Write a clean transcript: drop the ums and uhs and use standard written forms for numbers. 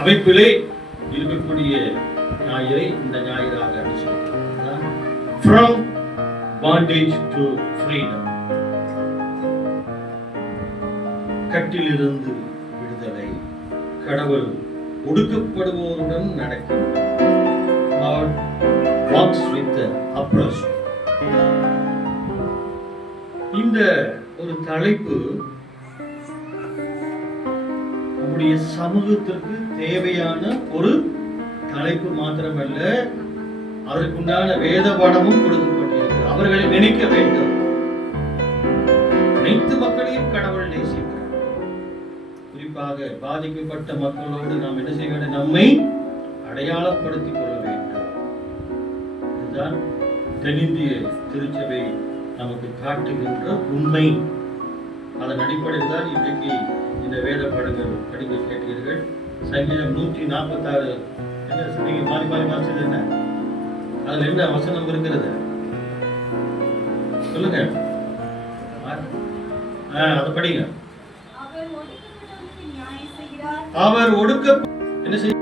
அமைப்பிலே இருக்கக்கூடிய ஞாயிறை இந்த ஞாயிறாக அனுசரிக்கிறோம். From bondage to freedom. கட்டிலிருந்து விடுதலை. கடவுள் ஒடுக்கப்படுவோருடன் நடக்கிறார். God walks with the oppressed. இந்த ஒரு தலைப்பு நம்முடைய சமூகத்திற்கு தேவையான ஒரு தலைப்பு மாத்திரமல்ல, அதற்குண்டான வேத பாடமும் கொடுக்கப்பட்டிருக்கிறது. அவர்களை நினைக்க வேண்டும். அனைத்து மக்களையும் கடவுள் நேசிக்கிறார். குறிப்பாக பாதிக்கப்பட்ட மக்களோடு நாம் என்ன செய்ய வேண்டும்? நம்மை அடையாளப்படுத்திக் கொள்ள வேண்டும். இதுதான் தென்னிந்திய திருச்சபை நமக்கு காட்டுகின்ற உண்மை. அதன் அடிப்படையில் தான் இன்றைக்கு இந்த வேத பாடங்கள் படிக்க கேட்டீர்கள். சங்கீதம் 146 என்ன நீங்க மாறி மாறி வாசிச்சது என்ன? அதுல என்ன வசனம் இருக்கிறது சொல்லுங்க. அதை படிங்க. அவர் ஒடுக்க என்ன செய்ய